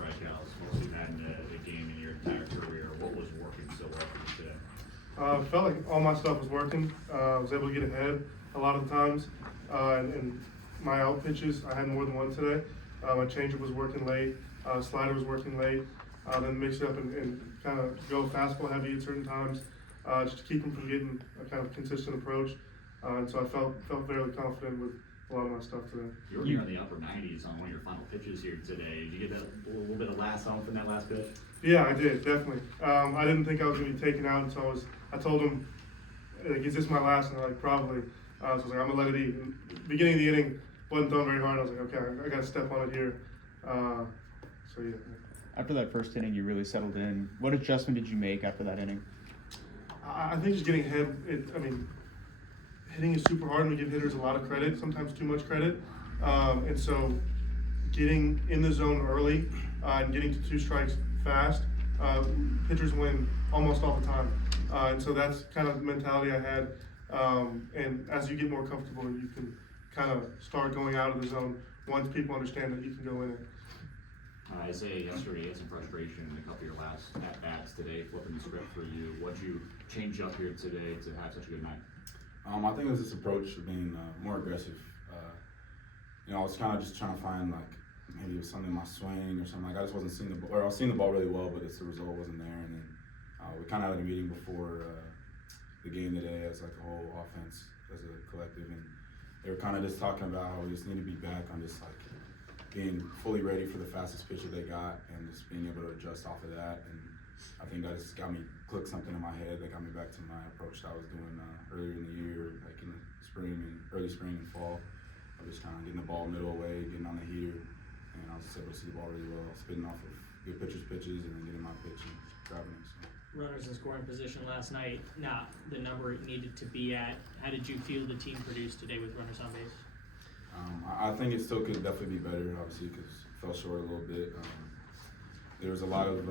strikeouts, most you've had in the game in your entire career. What was working so well for you today? Felt like all my stuff was working. I was able to get ahead a lot of the times. And my out pitches, I had more than one today. My changeup was working late. Slider was working late. Then mix it up and kind of go fastball heavy at certain times, just to keep them from getting a kind of consistent approach. And so I felt fairly confident with a lot of my stuff today. You were near the upper 90s on one of your final pitches here today. Did you get that a little bit of last on from that last pitch? Yeah, I did, definitely. I didn't think I was going to be taken out until I told them, like, is this my last? And they're like, probably. So I was like, I'm going to let it eat. And beginning of the inning, wasn't throwing very hard. I was like, okay, I got to step on it here. So yeah. After that first inning, you really settled in. What adjustment did you make after that inning? I think just getting ahead, hitting is super hard and we give hitters a lot of credit, sometimes too much credit. And so getting in the zone early and getting to 2 strikes fast, pitchers win almost all the time. And so that's kind of the mentality I had. And as you get more comfortable, you can kind of start going out of the zone once people understand that you can go in it. Isaiah, yesterday had some frustration in a couple of your last at-bats today, flipping the script for you. What'd you change up here today to have such a good night? I think it was this approach of being more aggressive. I was kind of just trying to find, like, maybe it was something in my swing or something. Like, I just wasn't seeing the ball, or I was seeing the ball really well, but the result wasn't there. And then we kind of had a meeting before the game today as like a whole offense, as a collective, and they were kind of just talking about how we just need to be back on just like being fully ready for the fastest pitch that they got and just being able to adjust off of that. And I think that just got me, clicked something in my head that got me back to my approach that I was doing earlier in the year, like in the spring and early spring and fall. I was just kind of getting the ball middle away, getting on the heater, and I was just able to see the ball really well, spitting off of good pitchers' pitches and then getting my pitch and grabbing it. So. Runners in scoring position last night, not the number it needed to be at. How did you feel the team produced today with runners on base? I think it still could definitely be better, obviously, because it fell short a little bit. There was a lot of,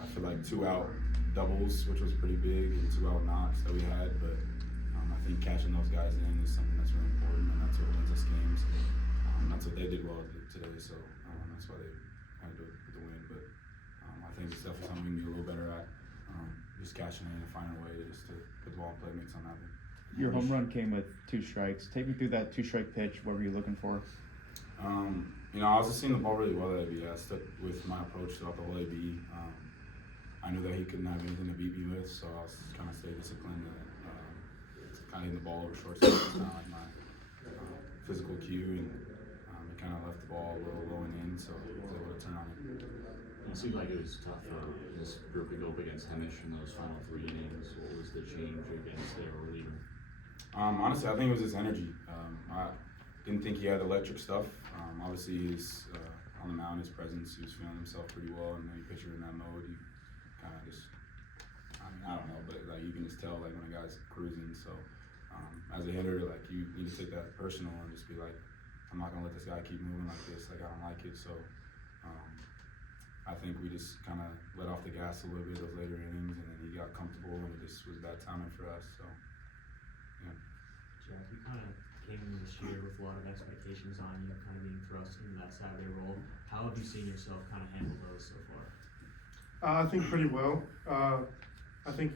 I feel like 2-out doubles, which was pretty big, and 2-out knocks that we had, but I think catching those guys in is something that's really important, and that's what wins us games. That's what they did well today, so that's why they had to with the win. But I think it's definitely something we can be a little better at, just catching in and finding a way just to put the ball in play, make something happen. Your home run came with 2 strikes. Take me through that 2-strike pitch. What were you looking for? I was just seeing the ball really well at AB. I stuck with my approach throughout the whole AB. I knew that he couldn't have anything to beat me with, so I was trying to stay disciplined and kind of hitting the ball over shortstop. It's kind of like my physical cue, and it kind of left the ball a little low and in, so I was able to turn on it. It seemed like it was tough for this group to go up against Hemish in those final 3 innings. What was the change against their reliever? Honestly, I think it was his energy. I didn't think he had electric stuff. Obviously, he's on the mound, his presence, he was feeling himself pretty well, and any pitcher in that mode, you kind of just, I don't know, but like you can just tell like when a guy's cruising. So as a hitter, like you need to take that personal and just be like, I'm not gonna let this guy keep moving like this. Like I don't like it. So I think we just kind of let off the gas a little bit those later innings, and then he got comfortable, and it just was bad timing for us. So yeah. Jack, you kind of came in this year with a lot of expectations on you, kind of being thrust into that Saturday role. How have you seen yourself kind of handle those so far? I think pretty well. I think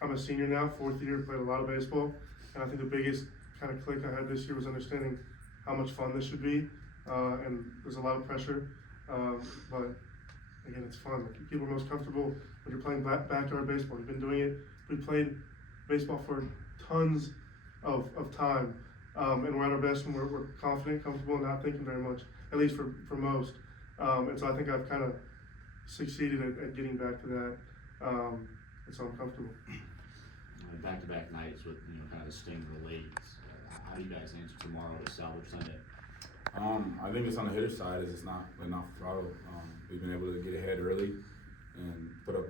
I'm a senior now, 4th year, played a lot of baseball, and I think the biggest kind of click I had this year was understanding how much fun this should be, and there's a lot of pressure, but again, it's fun. Like, people are most comfortable when you're playing backyard baseball. You've been doing it. We played baseball for tons of time, and we're at our best when we're confident, comfortable, and not thinking very much, at least for most. And so I think I've kind of succeeded at getting back to that, and so I'm comfortable. Back-to-back nights with kind of the sting of the late. How do you guys answer tomorrow to salvage Sunday? I think it's on the hitter side, is it's not letting off the throttle. We've been able to get ahead early and put up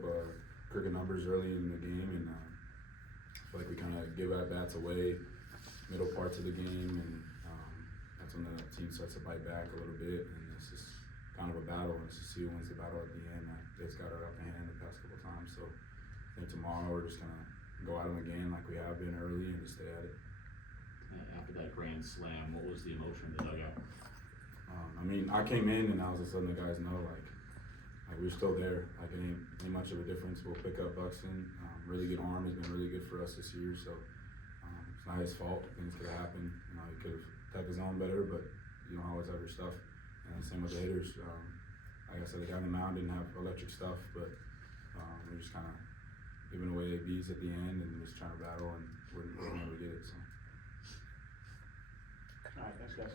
crooked numbers early in the game, and I feel like we kind of give at-bats away middle parts of the game, and that's when the team starts to bite back a little bit, and it's just kind of a battle, and it's just see who wins the battle at the end. It's got it out the hand the past couple times, so I think tomorrow we're just going to go at them again like we have been early and just stay at it. After that grand slam, what was the emotion of the dugout? I came in and I was just letting the guys know, like, like we're still there. Like it ain't much of a difference. We'll pick up Buxton. Really good arm has been really good for us this year. So it's not his fault. Things could have happened. You know, he could have tagged his own better, but you don't always have your stuff. And same with the hitters. Like I said, the guy on the mound didn't have electric stuff, but we're just kind of giving away ABs at the end and just trying to battle, and we're never get it. So. All right, thanks guys.